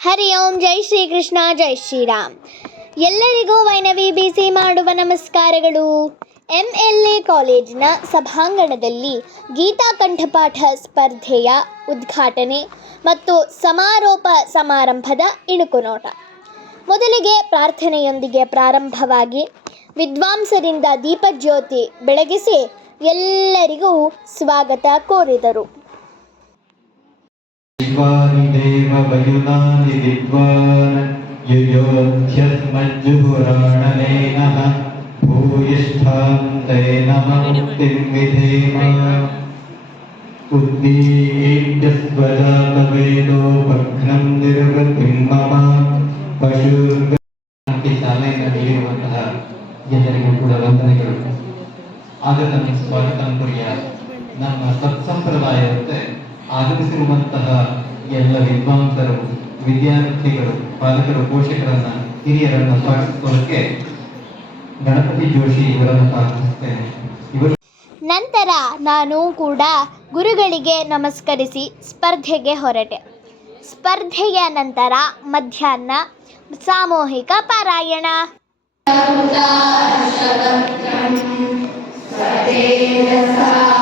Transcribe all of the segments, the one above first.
ಹರಿ ಓಂ, ಜೈ ಶ್ರೀ ಕೃಷ್ಣ, ಜೈ ಶ್ರೀರಾಮ್ ಎಲ್ಲರಿಗೂ ವೈನವಿ ಬಿಸಿ ಮಾಡುವ ನಮಸ್ಕಾರಗಳು. ಎಂ ಎಲ್ ಎ ಕಾಲೇಜಿನ ಸಭಾಂಗಣದಲ್ಲಿ ಗೀತಾ ಕಂಠಪಾಠ ಸ್ಪರ್ಧೆಯ ಉದ್ಘಾಟನೆ ಮತ್ತು ಸಮಾರೋಪ ಸಮಾರಂಭದ ಇಣುಕುನೋಟ ಮೊದಲಿಗೆ ಪ್ರಾರ್ಥನೆಯೊಂದಿಗೆ ಪ್ರಾರಂಭವಾಗಿ ವಿದ್ವಾಂಸರಿಂದ ದೀಪಜ್ಯೋತಿ ಬೆಳಗಿಸಿ ಎಲ್ಲರಿಗೂ ಸ್ವಾಗತ ಕೋರಿದರು. शिवानि देववयुनानि विद्वान् युयोध्यस्मज्जुहुराणलेनः भूयिष्ठां ते नमः मुक्तिं विधेम उद्दीप्यस्वजातवेदो भग्नं निर्वृतिं मम ಪಶುರ್ಗ ಶಾಲೆಯನ್ನು ನೀಡಿರುವಂತಹ ಎಲ್ಲರಿಗೂ ಕೂಡ ವಂದನೆಗಳು ಆಗತನ ಸ್ವಾಗತಂ ಕುರಿಯ ನಮ್ಮ ಸತ್ಸಂಪ್ರದಾಯದಂತೆ ಆಗಮಿಸಿರುವಂತಹ ಎಲ್ಲ ವಿದ್ವಾಂಸರು ವಿದ್ಯಾರ್ಥಿಗಳು ಪಾಲಕರು ಪೋಷಕರನ್ನ ಹಿರಿಯರನ್ನ ಸ್ವಾಗತಿಸೋದಕ್ಕೆ ಗಣಪತಿ ಜೋಶಿ ಇವರನ್ನು ಪ್ರಾರ್ಥಿಸುತ್ತೇನೆ ಇವರು ನಂತರ ನಾನು ಕೂಡ ಗುರುಗಳಿಗೆ ನಮಸ್ಕರಿಸಿ ಸ್ಪರ್ಧೆಗೆ ಹೊರಟೆ. ಸ್ಪರ್ಧೆಯ ನಂತರ ಮಧ್ಯಾಹ್ನ ಸಾಮೂಹಿಕ ಪಾರಾಯಣ. ನನಗೆ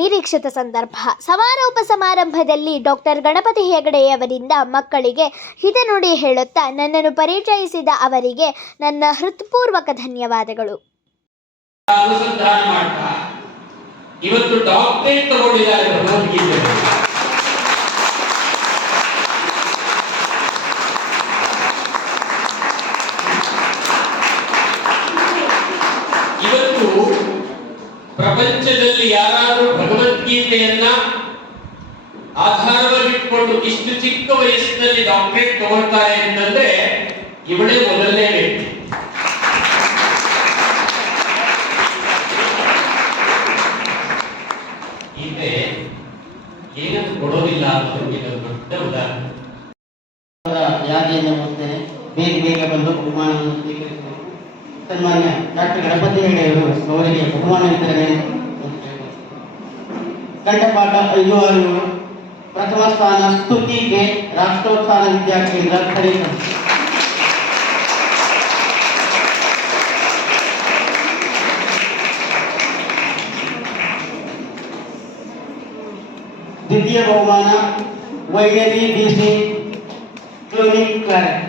ಅನಿರೀಕ್ಷಿತ ಸಂದರ್ಭ. ಸಮಾರೋಪ ಸಮಾರಂಭದಲ್ಲಿ ಡಾಕ್ಟರ್ ಗಣಪತಿ ಹೆಗಡೆಯವರಿಂದ ಮಕ್ಕಳಿಗೆ ಹಿತನುಡಿ ಹೇಳುತ್ತಾ ನನ್ನನ್ನು ಪರಿಚಯಿಸಿದ ಅವರಿಗೆ ನನ್ನ ಹೃತ್ಪೂರ್ವಕ ಧನ್ಯವಾದಗಳು. ಇವತ್ತು ತಗೊಂಡಿದ್ದಾರೆ ಇವತ್ತು ಪ್ರಪಂಚದಲ್ಲಿ ಯಾರಾದರೂ ಭಗವದ್ಗೀತೆಯನ್ನ ಆಧಾರವಾಗಿಟ್ಕೊಂಡು ಇಷ್ಟು ಚಿಕ್ಕ ವಯಸ್ಸಿನಲ್ಲಿ ಡಾಕ್ಟರೇಟ್ ತಗೊಳ್ತಾರೆ ಅಂತಂದ್ರೆ ಇವಳೇ ಮೊದಲನೇ ವ್ಯಕ್ತಿ. ಗೀತೆ ಏನನ್ನು ಕೊಡೋದಿಲ್ಲ ದೊಡ್ಡ ಉದಾಹರಣೆ. ಯಾದಿಯನ್ನು ಓದ್ತೇನೆ ಬೇಗ ಬೇಗ ಬಂದು ಬಹುಮಾನವನ್ನು ಸ್ವೀಕರಿಸಿದರು. ಸನ್ಮಾನ್ಯ ಡಾಕ್ಟರ್ ಗಣಪತಿ ಹೆಗಡೆಯವರು ಅವರಿಗೆ ಬಹುಮಾನ ವಿತರಣೆ ಕಂಠಪಾಠ ಐದು ಆರು ಏಳು ಪ್ರಥಮ ಸ್ಥಾನ ಸ್ತುತಿಗೆ ರಾಷ್ಟ್ರೋತ್ಥಾನ ವಿದ್ಯಾಕೇಂದ್ರ ಖರೀದಿ ದ್ವಿತೀಯ ಬಹುಮಾನ ವೈದ್ಯರಿ ಡಿಸಿ ಕ್ಲಿನಿಕ್ ಕ್ಲರ್ಕ್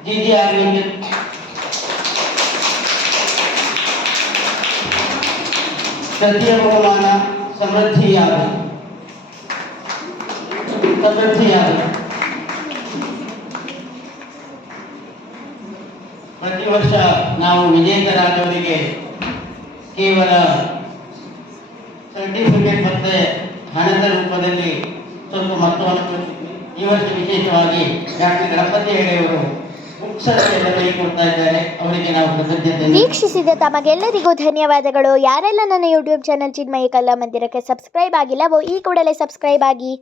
ವೈನವಿ ಟಿಸಿ ದ್ವಿತೀಯ ಹಾಸನ ಎಸ್ ಜಿಜಿಆರ್ ವಿದ್ಯುತ್ ತೃತೀಯ ಬಹುಮಾನ ಸಮೃದ್ಧಿ ಯಾದವ್ ಸಮೃದ್ಧಿ ಯಾದವ್ ಪ್ರತಿ ವರ್ಷ ನಾವು ವಿಜೇತರಾದವರಿಗೆ ಕೇವಲ ಸರ್ಟಿಫಿಕೇಟ್ ಮತ್ತೆ ಹಣದ ರೂಪದಲ್ಲಿ ಸ್ವಲ್ಪ ಮೊತ್ತವನ್ನು ಕೊಡ್ತಿದ್ವಿ ಈ ವರ್ಷ ವಿಶೇಷವಾಗಿ ಡಾಕ್ಟರ್ ಗಣಪತಿ ಹೆಗಡೆಯವರು ವೀಕ್ಷಿಸಿದ ತಮಗೆಲ್ಲರಿಗೂ ಧನ್ಯವಾದಗಳು. ಯಾರೆಲ್ಲ ನನ್ನ ಯೂಟ್ಯೂಬ್ ಚಾನಲ್ ಚಿನ್ಮಯಿ ಕಲಾ ಮಂದಿರಕ್ಕೆ ಸಬ್ಸ್ಕ್ರೈಬ್ ಆಗಿಲ್ಲವೋ ಈ ಕೂಡಲೇ ಸಬ್ಸ್ಕ್ರೈಬ್ ಆಗಿ.